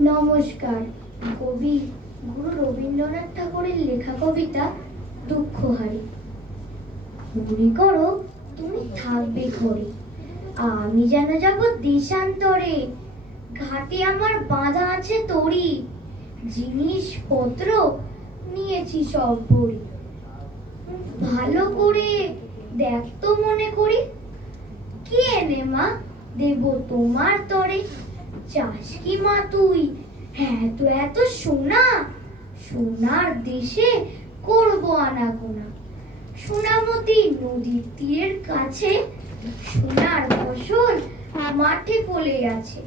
নমস্কার। কবি গুরু রবীন্দ্রনাথ ঠাকুরের লেখা কবিতা দুঃখহারি। মনে করো তুমি থাকবে ঘরে, আমি যেন যাব দেশান্তরে। ঘাটে আমার বাঁধা আছে তরি, জিনিসপত্র নিয়েছি সব ভরি। ভালো করে দেখ তো মনে করি, কি এনে মা দেব তোমার তরে। চাস কি মা তুই হ্যাঁ তো এত সোনা, সোনার দেশে করবো আনাগোনা। সোনামতি নদীর তীরের কাছে, সোনার ফসল মাঠে ফলে আছে।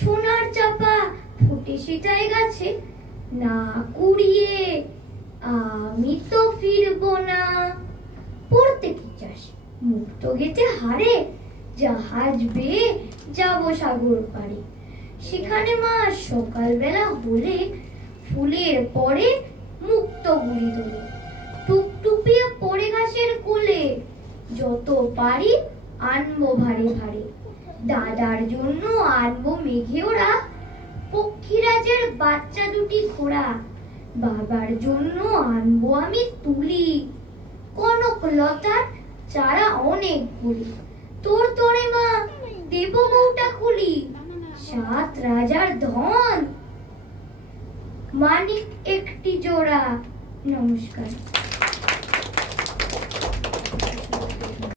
সোনার চাপা ফুটে সেটাই গাছে, না কুড়িয়ে আমি তো ফিরবো না। পড়তে কি চাস মুক্ত গেতে হারে, জাহাজ বেয়ে যাবো সাগর পাড়ে। সেখানে মা সকালবেলা হলে ফুলের পরে মুক্ত গুলি তোলে। টুপটুপিয়ে পড়ে ঘাসের কোলে, যত পারি আনবো ভারে ভারে। দাদার জন্য আনবো মেঘে ওরা, পক্ষীরাজের বাচ্চা দুটি ঘোড়া। বাবার জন্য আনবো আমি তুলি, কনকলতার চারা অনেকগুলি। তোর তোরে মা দেব বউটা খুলি, 7 রাজার ধন মানিক একটি জোড়া। নমস্কার।